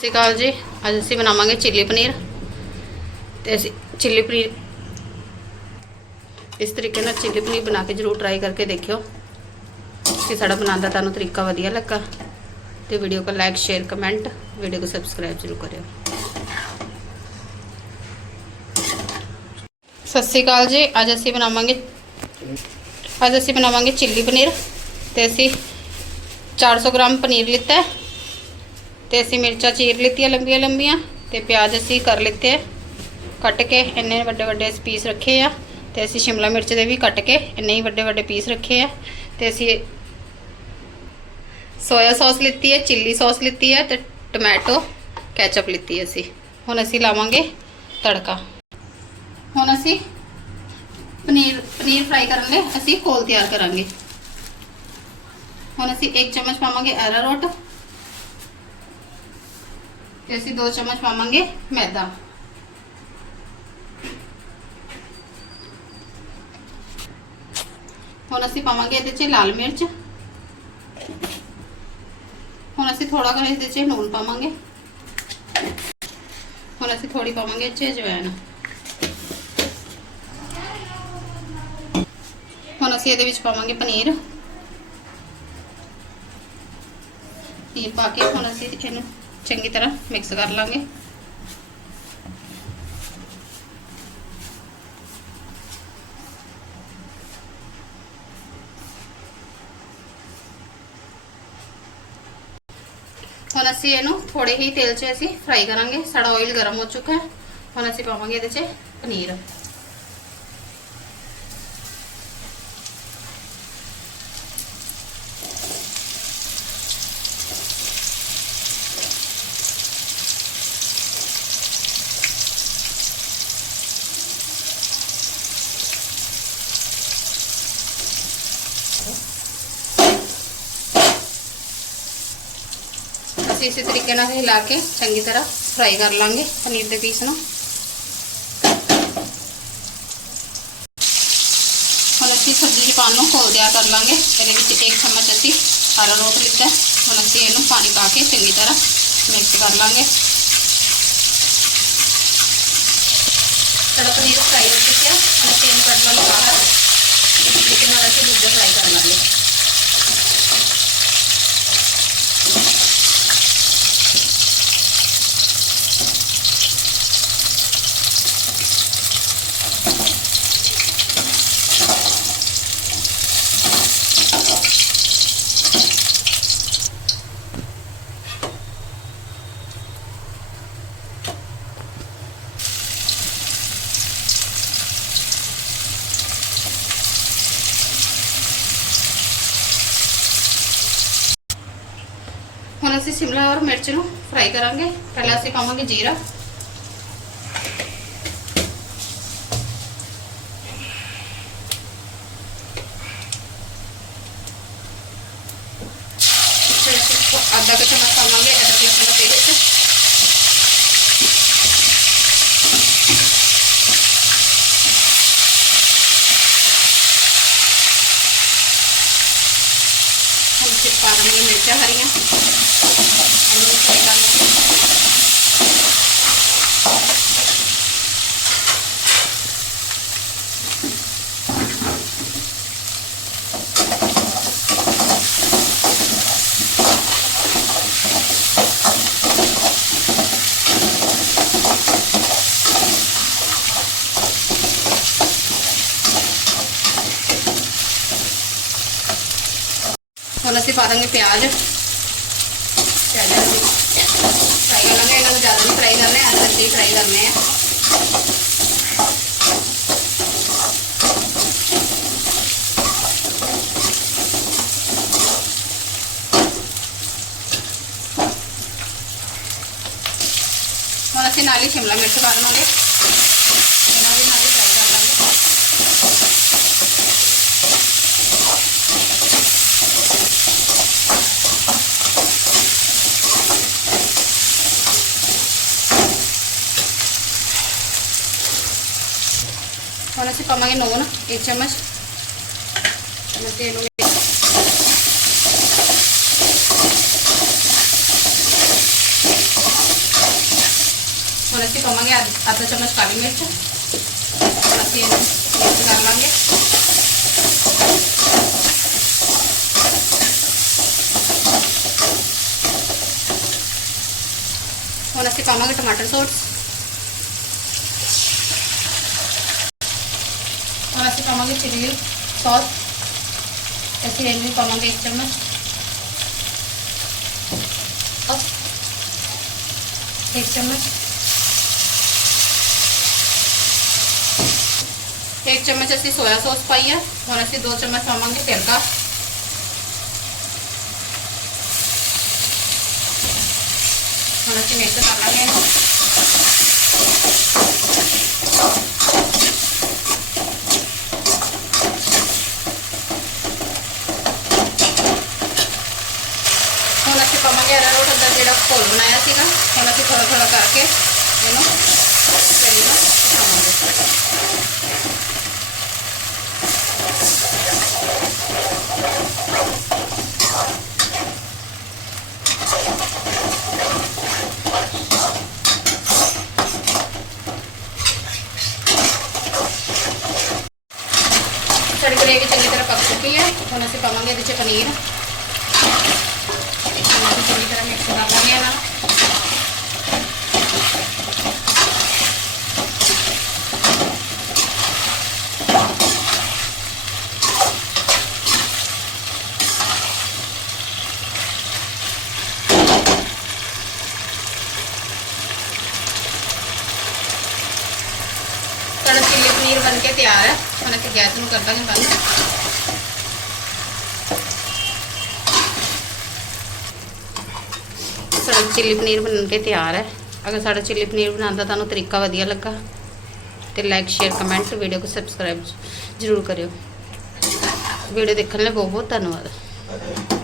ਸਤਿ ਸ਼੍ਰੀ ਅਕਾਲ ਜੀ। ਅੱਜ ਅਸੀਂ ਬਣਾਵਾਂਗੇ ਚਿੱਲੀ ਪਨੀਰ। ਤੇ ਅਸੀਂ ਚਿੱਲੀ ਪਨੀਰ ਇਸ ਤਰੀਕੇ ਨਾਲ ਚਿੱਲੀ ਪਨੀਰ ਬਣਾ ਕੇ ਜਰੂਰ ਟਰਾਈ ਕਰਕੇ ਦੇਖਿਓ ਕਿ ਸਾਡਾ ਬਣਾਉਣ ਦਾ ਤੁਹਾਨੂੰ ਤਰੀਕਾ ਵਧੀਆ ਲੱਗਾ। ਤੇ ਵੀਡੀਓ को ਲਾਈਕ ਸ਼ੇਅਰ ਕਮੈਂਟ ਵੀਡੀਓ को ਸਬਸਕ੍ਰਾਈਬ ਜਰੂਰ ਕਰਿਓ। ਸਤਿ ਸ਼੍ਰੀ ਅਕਾਲ ਜੀ। ਅੱਜ ਅਸੀਂ ਬਣਾਵਾਂਗੇ ਅੱਜ ਅਸੀਂ ਬਣਾਵਾਂਗੇ ਚਿੱਲੀ ਪਨੀਰ। ਤੇ ਅਸੀਂ 400 ਗ੍ਰਾਮ ਪਨੀਰ ਲਿੱਤਾ ਹੈ। ਤੇ ਅਸੀਂ ਮਿਰਚਾਂ ਚੀਰ ਲਿੱਤੀਆਂ ਲੰਬੀਆਂ ਲੰਬੀਆਂ ਤੇ ਪਿਆਜ਼ ਅਸੀਂ ਕਰ ਲਿੱਤੇ ਆ ਕੱਟ ਕੇ ਇੰਨੇ ਵੱਡੇ ਵੱਡੇ ਪੀਸ ਰੱਖੇ ਆ ਤੇ ਅਸੀਂ ਸ਼ਿਮਲਾ ਮਿਰਚ ਦੇ ਵੀ ਕੱਟ ਕੇ ਇੰਨੇ ਹੀ ਵੱਡੇ ਵੱਡੇ ਪੀਸ ਰੱਖੇ ਆ ਤੇ ਅਸੀਂ ਸੋਇਆ ਸੌਸ ਲਿੱਤੀ ਹੈ ਚਿੱਲੀ ਸੌਸ ਲਿੱਤੀ ਹੈ ਤੇ ਟੋਮੈਟੋ ਕੈਚਅਪ ਲਿੱਤੀ ਹੈ ਅਸੀਂ ਹੁਣ ਅਸੀਂ ਲਾਵਾਂਗੇ ਤੜਕਾ ਹੁਣ ਅਸੀਂ ਪਨੀਰ ਪਨੀਰ ਫਰਾਈ ਕਰਨ ਲਈ ਅਸੀਂ ਕੋਲ ਤਿਆਰ ਕਰਾਂਗੇ ਹੁਣ ਅਸੀਂ 1 ਚਮਚ ਪਾਵਾਂਗੇ ਅਰਾਰੋਟ ਤੇ ਅਸੀਂ 2 ਚਮਚ ਪਾਵਾਂਗੇ ਮੈਦਾ ਹੁਣ ਅਸੀਂ ਪਾਵਾਂਗੇ ਇਹਦੇ 'ਚ ਲਾਲ ਮਿਰਚ ਹੁਣ ਅਸੀਂ ਥੋੜਾ ਜਿਹਾ ਇਹਦੇ 'ਚ ਲੂਣ ਪਾਵਾਂਗੇ ਹੁਣ ਅਸੀਂ ਥੋੜੀ ਪਾਵਾਂਗੇ ਇਹ 'ਚ ਅਜਵਾਇਣ ਹੁਣ ਅਸੀਂ ਇਹਦੇ ਵਿੱਚ ਪਾਵਾਂਗੇ ਪਨੀਰ ਪਨੀਰ ਪਾ ਕੇ ਹੁਣ ਅਸੀਂ ਇਹਨੂੰ ਚੰਗੀ ਤਰ੍ਹਾਂ ਮਿਕਸ ਕਰ ਲਾਂਗੇ। ਹੁਣ ਅਸੀਂ ਇਹਨੂੰ ਥੋੜੇ ਹੀ ਤੇਲ 'ਚ ਅਸੀਂ ਫਰਾਈ ਕਰਾਂਗੇ। ਸਾਡਾ ਆਇਲ ਗਰਮ ਹੋ ਚੁੱਕਾ ਹੈ। ਹੁਣ ਅਸੀਂ ਪਾਵਾਂਗੇ ਇਹਦੇ 'ਚ ਪਨੀਰ। ਅਸੀਂ ਇਸੇ ਤਰੀਕੇ ਨਾਲ ਹਿਲਾ ਕੇ ਚੰਗੀ ਤਰ੍ਹਾਂ ਫਰਾਈ ਕਰ ਲਾਂਗੇ ਪਨੀਰ ਦੇ ਪੀਸ ਨੂੰ। ਹੁਣ ਅਸੀਂ ਸਬਜ਼ੀ ਚ ਪਾਉਣ ਨੂੰ ਖੋਲ ਦਿਆ ਕਰ ਲਾਂਗੇ। ਇਹਦੇ ਵਿੱਚ 1 ਚਮਚ ਅਸੀਂ ਅਰਾਰੋਟ ਲਿੱਤਾ ਹੁਣ ਅਸੀਂ ਇਹਨੂੰ ਪਾਣੀ ਪਾ ਕੇ ਚੰਗੀ ਤਰ੍ਹਾਂ ਮਿਕਸ ਕਰ ਲਾਂਗੇ। ਸਾਡਾ ਪਨੀਰ ਫਰਾਈ ਹੋ ਚੁੱਕਿਆ ਹੁਣ ਅਸੀਂ ਇਹਨੂੰ ਕੱਢ ਲਾਂਗੇ ਬਾਹਰ। ਇਸ ਤਰੀਕੇ ਨਾਲ ਅਸੀਂ ਦੂਜਾ ਫਰਾਈ ਕਰ ਲਾਂਗੇ। ਹੁਣ ਅਸੀਂ ਸ਼ਿਮਲਾ ਔਰ ਮਿਰਚ ਨੂੰ ਫਰਾਈ ਕਰਾਂਗੇ। ਪਹਿਲਾਂ ਅਸੀਂ ਪਾਵਾਂਗੇ ਜੀਰਾ। ਫਿਰ ਅਸੀਂ ਅੱਧਾ ਕੁ ਚਮਚ ਪਾਵਾਂਗੇ ਅਦਰਕ ਲਸਣ ਦਾ ਪੇਸਟ। फिर पा देंगे मिर्चा हरियाँ थोड़ा सी पा देंगे प्याज फ्राई कर लेंगे इन्होंने ज़्यादा नहीं फ्राई करने हैं हल्के ही फ्राई करने हैं थोड़ा सी नाली शिमला मिर्च पा देंगे इन्होंने नाली फ्राई ਹੁਣ ਅਸੀਂ ਪਾਵਾਂਗੇ ਨੂਨ 1 ਚਮਚ ਹੁਣ ਅਸੀਂ ਇਹਨੂੰ mix- ਹੁਣ ਅਸੀਂ ਪਾਵਾਂਗੇ ਅੱਧ- ਅੱਧਾ ਚਮਚ ਕਾਲੀ ਮਿਰਚ ਹੁਣ ਅਸੀਂ ਇਹਨੂੰ ਮਿਕਸ ਕਰ ਲਾਂਗੇ से पावे चिली सॉस। एम पावे एक चम्मच। अब एक चम्मच। एक चम्मच असं सोया सॉस पाई है और असं दो चम्मच पावे तिलका। हम असं मिक्स कर लेंगे ਜਿਹੜਾ ਘੋਲ ਬਣਾਇਆ ਸੀਗਾ ਹੁਣ ਅਸੀਂ ਥੋੜਾ ਥੋੜਾ ਕਰਕੇ ਇਹਨੂੰ ਕਰੀ ਨੂੰ ਪਕਾਵਾਂਗੇ ਸਾਡੀ ਗ੍ਰੇਵੀ ਚੰਗੀ ਤਰ੍ਹਾਂ ਪੱਕ ਚੁੱਕੀ ਹੈ ਹੁਣ ਅਸੀਂ ਪਾਵਾਂਗੇ ਇਹਦੇ 'ਚ ਪਨੀਰ ਸਾਡਾ ਚਿੱਲੀ ਪਨੀਰ ਬਣ ਕੇ ਤਿਆਰ ਹੈ ਹੁਣ ਅਸੀਂ ਗੈਸ ਨੂੰ ਕਰ ਦਾਂਗੇ ਬੰਦ। ਸਾਡਾ ਚਿੱਲੀ ਪਨੀਰ ਬਣ ਕੇ ਤਿਆਰ ਹੈ। ਅਗਰ ਸਾਡਾ ਚਿੱਲੀ ਪਨੀਰ ਬਣਾਉਣ ਦਾ ਤੁਹਾਨੂੰ ਤਰੀਕਾ ਵਧੀਆ ਲੱਗਾ, ਤੇ ਲਾਈਕ ਸ਼ੇਅਰ ਕਮੈਂਟ ਵੀਡੀਓ ਨੂੰ ਸਬਸਕ੍ਰਾਈਬ ਜ਼ਰੂਰ ਕਰਿਓ। ਵੀਡੀਓ ਦੇਖਣ ਲਈ ਬਹੁਤ ਬਹੁਤ ਧੰਨਵਾਦ।